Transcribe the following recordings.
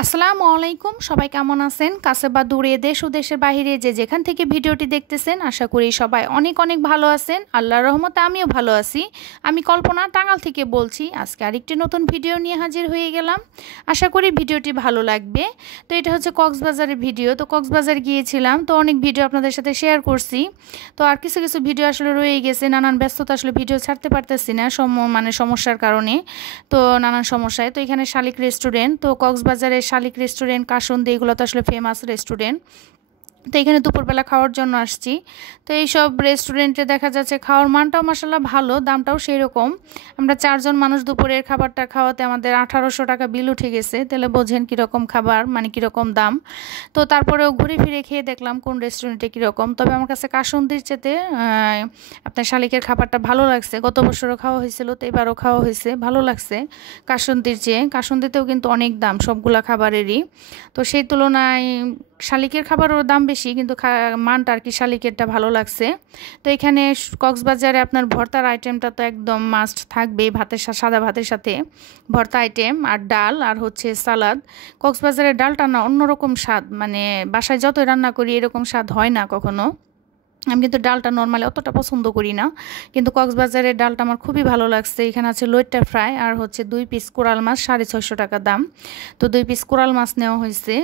আসসালামু আলাইকুম, সবাই কেমন আছেন? কাছে বা দূরে, দেশ ও দেশের বাইরে যে যেখান থেকে ভিডিওটি দেখতেছেন, আশা করি সবাই অনেক অনেক ভালো আছেন। আল্লাহর রহমতে আমিও ভালো আছি। আমি কল্পনা, টাঙ্গাইল থেকে বলছি। আজকে আরেকটি নতুন ভিডিও নিয়ে হাজির হয়ে গেলাম। আশা করি ভিডিওটি ভালো লাগবে। তো এটা হচ্ছে কক্সবাজারের ভিডিও। তো কক্সবাজার গিয়েছিলাম, তো অনেক ভিডিও আপনাদের সাথে শেয়ার করছি। তো আর কিছু কিছু ভিডিও আসলে রয়ে গেছে, নানান ব্যস্ততা, আসলে ভিডিও ছাড়তে পারতেছি না সমস্যার কারণে। তো নানান সমস্যায়, তো এখানে শালিক রেস্টুরেন্ট, তো কক্সবাজারের শালিক রেস্টুরেন্ট, কাসুন্দি, এগুলো তো আসলে ফেমাস রেস্টুরেন্ট। তো এখানে দুপুরবেলা খাওয়ার জন্য আসছি। তো এইসব রেস্টুরেন্টে দেখা যাচ্ছে খাওয়ার মানটাও মাসাল্লাহ ভালো, দামটাও সেই রকম। আমরা 4জন মানুষ দুপুরের খাবারটা খাওয়াতে আমাদের 1800 টাকা বিল উঠে গেছে। তাহলে বোঝেন কীরকম খাবার, মানে কীরকম দাম। তো তারপরেও ঘুরে ফিরে খেয়ে দেখলাম কোন রেস্টুরেন্টে কীরকম। তবে আমার কাছে কাসুন্দির চেতে আপনার শালিকের খাবারটা ভালো লাগছে। গত বছরও খাওয়া হয়েছিল, তো এবারও খাওয়া হয়েছে, ভালো লাগছে কাসুন্দির চেয়ে। কাসুন্দিতেও কিন্তু অনেক দাম সবগুলা খাবারেরই। তো সেই তুলনায় শালিকের খাবারেরও দাম বেশি, কিন্তু মানটা আর কি শালিকেরটা ভালো লাগছে। তো এখানে কক্সবাজারে আপনার ভর্তার আইটেমটা তো একদম মাস্ট থাকবে, সাদা ভাতের সাথে ভর্তা আইটেম, আর ডাল, আর হচ্ছে সালাদ। কক্সবাজারের ডালটা না অন্যরকম স্বাদ, মানে বাসায় যতই রান্না করি এরকম স্বাদ হয় না কখনো। আমি কিন্তু ডালটা নর্মালি অতটা পছন্দ করি না, কিন্তু কক্সবাজারের ডালটা আমার খুবই ভালো লাগছে। এখানে আছে লইট্টা ফ্রাই, আর হচ্ছে 2 পিস কোরাল মাছ, 650 টাকা দাম। তো 2 পিস কোরাল মাছ নেওয়া হয়েছে।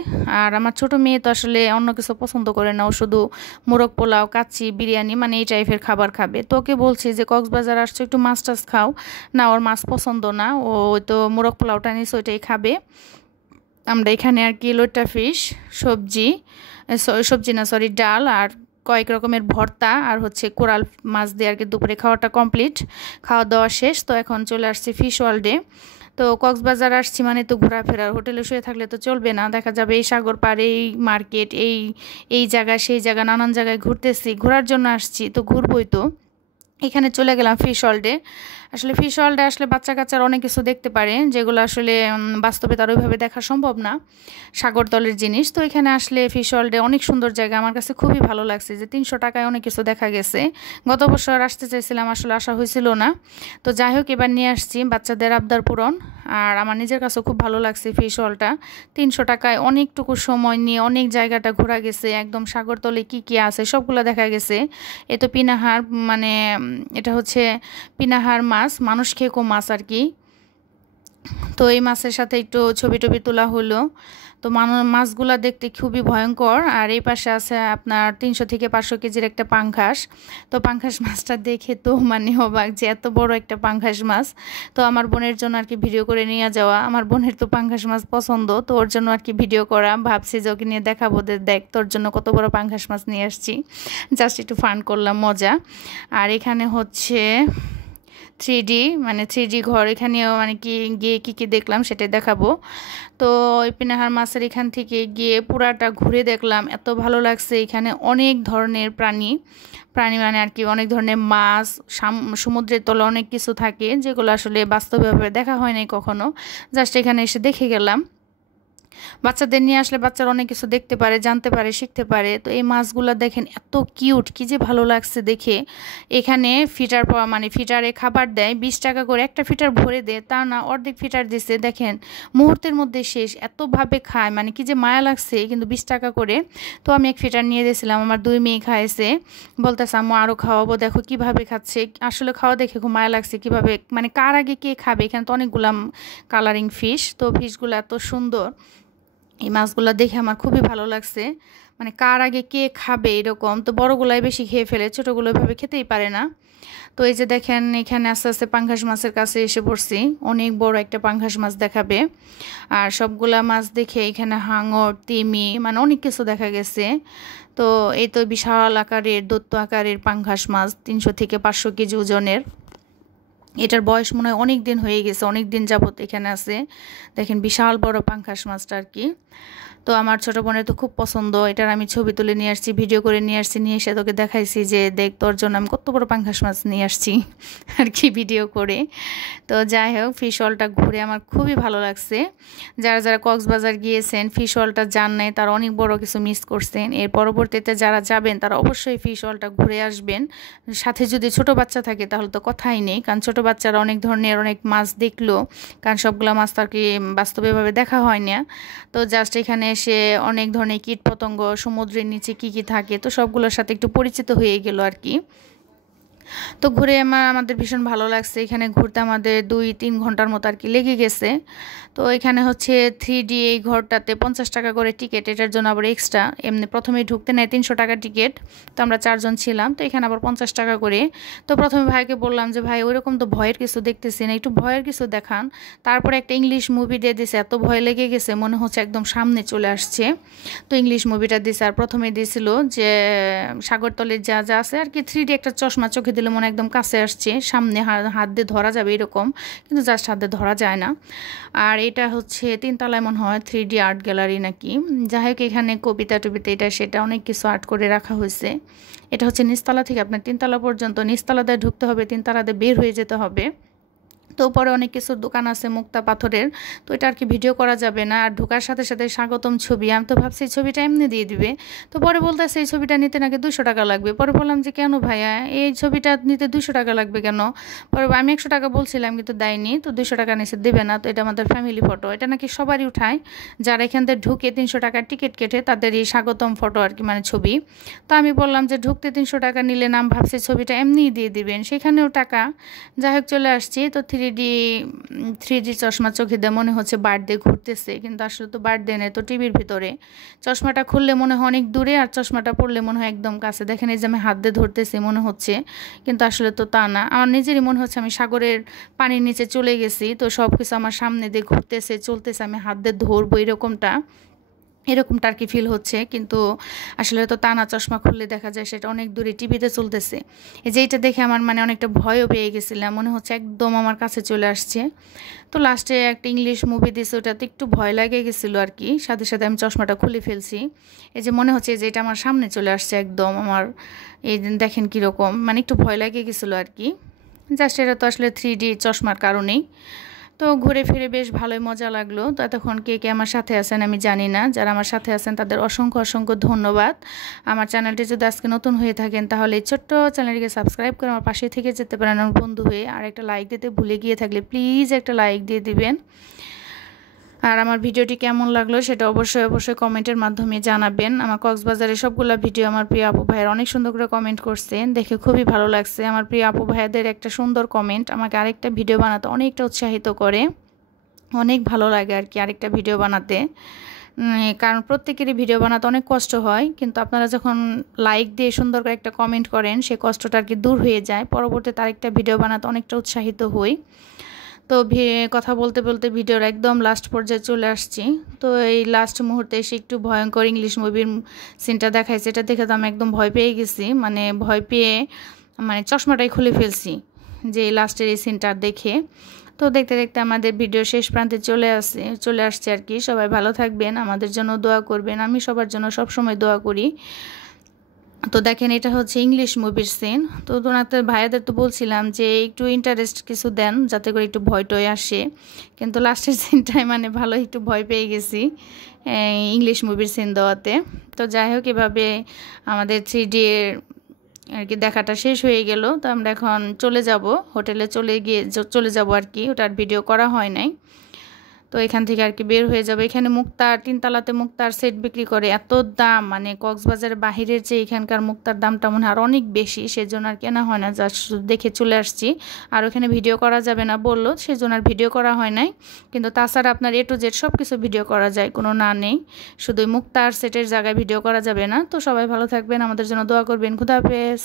আর আমার ছোট মেয়ে তো আসলে অন্য কিছু পছন্দ করে না, ও শুধু মোরগ পোলাও, কাচ্চি, বিরিয়ানি, মানে এই টাইপের খাবার খাবে। তো ওকে বলছি যে কক্সবাজার আসছো, একটু মাছ টাছ খাও। না, ওর মাছ পছন্দ না, ও তো মোরগ পোলাওটা নিস, ওইটাই খাবে। আমরা এখানে আর কি লইট্টা ফিশ, সবজি, সবজি না সরি, ডাল, আর কয়েক রকমের ভর্তা, আর হচ্ছে কোরাল মাছ দিয়ে আর কি দুপুরে খাওয়াটা কমপ্লিট। খাওয়া দাওয়া শেষ, তো এখন চলে আসছি ফিশ ওয়ার্ল্ডে। তো কক্সবাজার আসছি মানে তো ঘোরাফেরার, হোটেলে শুয়ে থাকলে তো চলবে না। দেখা যাবে এই সাগর পাড়ে, এই মার্কেট, এই জায়গা সেই জায়গা, নানান জায়গায় ঘুরতেছি, ঘোরার জন্য আসছি, তো ঘুরবই তো। এখানে চলে গেলাম ফিশ ওয়ার্ল্ডে। আসলে ফিশ ওয়ার্ল্ডে আসলে বাচ্চা কাচ্চারা অনেক কিছু দেখতে পারে, যেগুলো আসলে বাস্তবে তার ওইভাবে দেখা সম্ভব না, সাগরতলের জিনিস। তো এখানে আসলে ফিশ ওয়ার্ল্ডে অনেক সুন্দর জায়গা, আমার কাছে খুবই ভালো লাগছে যে 300 টাকায় অনেক কিছু দেখা গেছে। গত বছর আসতে চাইছিলাম, আসলে আসা হয়েছিল না। তো যাই হোক, এবার নিয়ে আসছি বাচ্চাদের আবদার পূরণ। আর আমার নিজের কাছেও খুব ভালো লাগছে ফিশ ওয়ার্ল্ডটা। 300 টাকায় অনেকটুকু সময় নিয়ে অনেক জায়গাটা ঘোরা গেছে, একদম সাগরতলে কী কী আছে সবগুলো দেখা গেছে। এ তো পিনাহার, মানে এটা হচ্ছে পিনাহার মাছ, মানুষ খেকো মাছ আর কি। তো এই মাছের সাথে একটু ছবি টবি তোলা হলো। তো মাছগুলা দেখতে খুবই ভয়ঙ্কর। আর এই পাশে আছে আপনার 300 থেকে 500 কেজির একটা পাঙ্গাস। তো পাঙ্গাস মাছটা দেখে তো মানে অবাক, যে এত বড় একটা পাঙ্গাস মাছ। তো আমার বোনের জন্য আর কি ভিডিও করে নিয়ে যাওয়া, আমার বোনের তো পাঙ্গাস মাছ পছন্দ, তো ওর জন্য আর কি ভিডিও করা, ভাবছি যে ওকে নিয়ে দেখাবো, দেখ তোর জন্য কত বড় পাঙ্গাস মাছ নিয়ে আসছি। জাস্ট একটু ফান করলাম, মজা। আর এখানে হচ্ছে 3D, মানে 3D ঘর। এখানেও মানে কি গিয়ে কী দেখলাম সেটাই দেখাবো। তো ওই পিনাহার মাছের এখান থেকে গিয়ে পুরাটা ঘুরে দেখলাম, এত ভালো লাগছে। এখানে অনেক ধরনের প্রাণী, মানে আর কি অনেক ধরনের মাছ, সমুদ্রের তলে অনেক কিছু থাকে, যেগুলো আসলে বাস্তবভাবে দেখা হয় নাই কখনো। জাস্ট এখানে এসে দেখে গেলাম। বাচ্চাদের নিয়ে আসলে বাচ্চারা অনেক কিছু দেখতে পারে, জানতে পারে, শিখতে পারে। তো এই মাছগুলো দেখেন এত কিউট, কি যে ভালো লাগছে দেখে। এখানে ফিটার মানে ফিটারে খাবার দেয় 20 টাকা করে, একটা ফিটার ভরে দেয়, তা না অর্ধেক ফিটার দিছে, দেখেন মুহূর্তের মধ্যে শেষ, এতভাবে খায়, মানে কি যে মায়া লাগছে, কিন্তু 20 টাকা করে। তো আমি এক ফিটার নিয়ে দিয়েছিলাম, আমার 2 মেয়ে খাইছে, বলতেছে আম্মু আরও খাওয়াবো, দেখো কিভাবে খাচ্ছে। আসলে খাওয়া দেখে খুব মায়া লাগছে, কিভাবে মানে কার আগে কে খাবে। এখানে তো অনেকগুলা কালারিং ফিশ, তো ফিশগুলো এত সুন্দর। এই মাছগুলো দেখে আমার খুবই ভালো লাগছে, মানে কার আগে কে খাবে এরকম। তো বড়গুলাই বেশি খেয়ে ফেলে, ছোটোগুলো এভাবে খেতেই পারে না। তো এই যে দেখেন, এখানে আস্তে আস্তে পাঙ্গাস মাছের কাছে এসে পড়ছি, অনেক বড় একটা পাঙ্গাস মাছ দেখাবে। আর সবগুলা মাছ দেখে এখানে হাঙর, তিমি, মানে অনেক কিছু দেখা গেছে। তো এই তো বিশাল আকারের, দৈত্য আকারের পাঙ্গাস মাছ, 300 থেকে 500 কেজি ওজনের। এটার বয়স মনে হয় অনেক দিন হয়ে গেছে, অনেক দিন যাবত এখানে আছে। দেখেন বিশাল বড় পাঙ্গাস মাছটা আর কি। তো আমার ছোটো বোনের তো খুব পছন্দ, এটার আমি ছবি তুলে নিয়ে আসছি, ভিডিও করে নিয়ে আসছি, নিয়ে এসে তোকে দেখাইছি যে দেখ তোর জন্য আমি কত বড় পাঙ্গাস মাছ নিয়ে আসছি আর কি, ভিডিও করে। তো যাই হোক, ফিশ হলটা ঘুরে আমার খুবই ভালো লাগছে। যারা যারা কক্সবাজার গিয়েছেন, ফিশ হলটা যান নাই, তারা অনেক বড় কিছু মিস করছেন। এর পরবর্তীতে যারা যাবেন তারা অবশ্যই ফিশ হলটা ঘুরে আসবেন। সাথে যদি ছোট বাচ্চা থাকে তাহলে তো কথাই নেই, কারণ ছোট বাচ্চারা অনেক ধরনের অনেক মাছ দেখলো, কারণ সবগুলো মাছ তো আর কি বাস্তবেভাবে দেখা হয় না। তো জাস্ট এখানে এসে অনেক ধরনের কীটপতঙ্গ, সমুদ্রের নিচে কী কী থাকে, তো সবগুলোর সাথে একটু পরিচিত হয়ে গেল আর কি। তো ঘুরে আমাদের ভীষণ ভালো লাগছে। এখানে ঘুরতে আমাদের 2-3 ঘন্টার মতো আর কি লেগে গেছে। তো এখানে হচ্ছে 3D এই ঘরটাতে 50 টাকা করে টিকিট, এটার জন্য আবার এক্সট্রা, এমনি প্রথমেই ঢুকতে নেয় 300 টাকা টিকিট। তো আমরা 4 জন ছিলাম, তো এখানে আবার 50 টাকা করে। তো প্রথমে ভাইকে বললাম যে ভাই ওইরকম তো ভয়ের কিছু দেখতেছি না, একটু ভয়ের কিছু দেখান। তারপরে একটা ইংলিশ মুভি দিয়ে দিছে, এত ভয় লেগে গেছে মনে হচ্ছে একদম সামনে চলে আসছে। তো ইংলিশ মুভিটা দিছে, আর প্রথমে দিয়েছিল যে সাগরতলের যা যা আছে আর কি 3D একটা চশমা চোখে দিলে মনে একদম কাছে আসছে, সামনে হাত দিয়ে ধরা যাবে এরকম, কিন্তু জাস্ট হাত দিয়ে ধরা যায় না। আর এটা হচ্ছে 3 তলায় মনে হয় 3D আর্ট গ্যালারি নাকি, যাই হোক এখানে কবিতা টবিতা এটা সেটা অনেক কিছু আর্ট করে রাখা হয়েছে। এটা হচ্ছে নিচতলা থেকে আপনার 3 তলা পর্যন্ত, নিচতলা দিয়ে ঢুকতে হবে, 3 তলা দিয়ে বের হয়ে যেতে হবে। তো পরে অনেক কিছুর দোকান আছে মুক্তা পাথরের, তো এটা আর কি ভিডিও করা যাবে না। আর ঢোকার সাথে সাথে স্বাগতম ছবি, আমি তো ভাবছি ছবিটা এমনি দিয়ে দিবে। তো পরে বলতেছে এই ছবিটা নিতে নাকি 200 টাকা লাগবে। পরে বললাম যে কেন ভাইয়া, এই ছবিটা নিতে 200 টাকা লাগবে কেন? পরে আমি 100 টাকা বলছিলাম কিন্তু দেয়নি, তো 200 টাকা নিচে দেবে না। তো এটা আমাদের ফ্যামিলি ফটো, এটা নাকি সবারই উঠায়, যারা এখান থেকে ঢুকে 300 টাকার টিকিট কেটে তাদের এই স্বাগতম ফটো আর কি, মানে ছবি। তো আমি বললাম যে ঢুকতে 300 টাকা নিলে নাম ভাবছি ছবিটা এমনিই দিয়ে দিবেন, সেখানেও টাকা। যাই হোক চলে আসছি। তো 3D চশমা চোখে দিয়ে মনে হচ্ছে বার্থডে ঘুরতেছে, কিন্তু আসলে তো বার্থডে নেই, তো টিভির ভিতরে। চশমাটা খুললে মনে হয় অনেক দূরে, আর চশমাটা পড়লে মনে হয় একদম কাছে। দেখেন এই যে আমি হাত দিয়ে ধরতেছি মনে হচ্ছে, কিন্তু আসলে তো তা না। আমার নিজেরই মনে হচ্ছে আমি সাগরের পানির নিচে চলে গেছি, তো সব কিছু আমার সামনে দিয়ে ঘুরতেছে চলতেছে, আমি হাত দিয়ে ধরবো এরকমটা আর কি ফিল হচ্ছে, কিন্তু আসলে তো তা না। চশমা খুললে দেখা যায় সেটা অনেক দূরে টিভিতে চলতেছে। এই যে এটা দেখে আমার মানে অনেকটা ভয়ও পেয়ে গেছিলাম, মনে হচ্ছে একদম আমার কাছে চলে আসছে। তো লাস্টে একটা ইংলিশ মুভি দিয়েছে, ওটাতে একটু ভয় লাগে গেছিলো আর কি, সাথে সাথে আমি চশমাটা খুলে ফেলছি। এই যে মনে হচ্ছে যে এটা আমার সামনে চলে আসছে একদম আমার, এই দেখেন কীরকম, মানে একটু ভয় লাগে গেছিলো আর কি। জাস্ট এটা তো আসলে 3D চশমার কারণেই। তো ঘুরে ফিরে বেশ ভালোই মজা লাগলো। তো এতক্ষণ কে কে আমার সাথে আছেন আমি জানি না, যারা আমার সাথে আছেন তাদের অসংখ্য অসংখ্য ধন্যবাদ। আমার চ্যানেলটি যদি আজকে নতুন হয়ে থাকেন তাহলে এই ছোট্ট চ্যানেলটিকে সাবস্ক্রাইব করে আমার পাশে থেকে যেতে পারেন আমার বন্ধু হয়ে। আর একটা লাইক দিতে ভুলে গিয়ে থাকলে প্লিজ একটা লাইক দিয়ে দিবেন। আর আমার ভিডিওটি কেমন লাগলো সেটা অবশ্যই অবশ্যই কমেন্টের মাধ্যমে জানাবেন। আমার কক্সবাজারের সবগুলো ভিডিও আমার প্রিয় আপু ভাইয়ের অনেক সুন্দর করে কমেন্ট করছেন, দেখে খুবই ভালো লাগছে। আমার প্রিয় আপু ভাইয়াদের একটা সুন্দর কমেন্ট আমাকে আরেকটা ভিডিও বানাতে অনেকটা উৎসাহিত করে, অনেক ভালো লাগে আর কি আরেকটা ভিডিও বানাতে। কারণ প্রত্যেকেরই ভিডিও বানাতে অনেক কষ্ট হয়, কিন্তু আপনারা যখন লাইক দিয়ে সুন্দর করে একটা কমেন্ট করেন সেই কষ্টটা আর কি দূর হয়ে যায়, পরবর্তীতে আরেকটা ভিডিও বানাতে অনেকটা উৎসাহিত হই। তো কথা বলতে বলতে ভিডিওর একদম লাস্ট পর্যায়ে চলে আসছি। তো এই লাস্ট মুহূর্তে এসে একটু ভয়ঙ্কর ইংলিশ মুভির সিনটা দেখাইছে, এটা দেখে তো আমি একদম ভয় পেয়ে গেছি, মানে ভয় পেয়ে মানে চশমাটাই খুলে ফেলছি যে লাস্টের এই সিনটা দেখে। তো দেখতে দেখতে আমাদের ভিডিও শেষ প্রান্তে চলে আসছে আর কি। সবাই ভালো থাকবেন, আমাদের জন্য দোয়া করবেন, আমি সবার জন্য সবসময় দোয়া করি। তো দেখেন এটা হচ্ছে ইংলিশ মুভির সিন। তো ওনাদের ভাইয়াদের তো বলছিলাম যে একটু ইন্টারেস্ট কিছু দেন যাতে করে একটু ভয় টয় আসে, কিন্তু লাস্টের সিনটাই মানে ভালো একটু ভয় পেয়ে গেছি ইংলিশ মুভির সিন দেওয়াতে। তো যাই হোক এভাবে আমাদের 3D আর কি দেখাটা শেষ হয়ে গেল। তো আমরা এখন চলে যাব হোটেলে, চলে যাব আর কি, ওটার ভিডিও করা হয় নাই। তো এখান থেকে আর কি বের হয়ে যাবে। এখানে মুক্তার 3 তলাতে মুক্তার সেট বিক্রি করে, এত দাম, মানে কক্সবাজারের বাহিরের যে এখানকার মুক্তার দামটা মনে হয় আর অনেক বেশি, সেজন্য আর কেনা হয় না, জাস্ট দেখে চলে আসছি। আর ওখানে ভিডিও করা যাবে না বললো, সেজন্য আর ভিডিও করা হয় নাই। কিন্তু তাছাড়া আপনার A to Z সব কিছু ভিডিও করা যায়, কোনো না নেই, শুধু মুক্তার সেটের জায়গায় ভিডিও করা যাবে না। তো সবাই ভালো থাকবেন, আমাদের জন্য দোয়া করবেন। খুদা হাফেজ।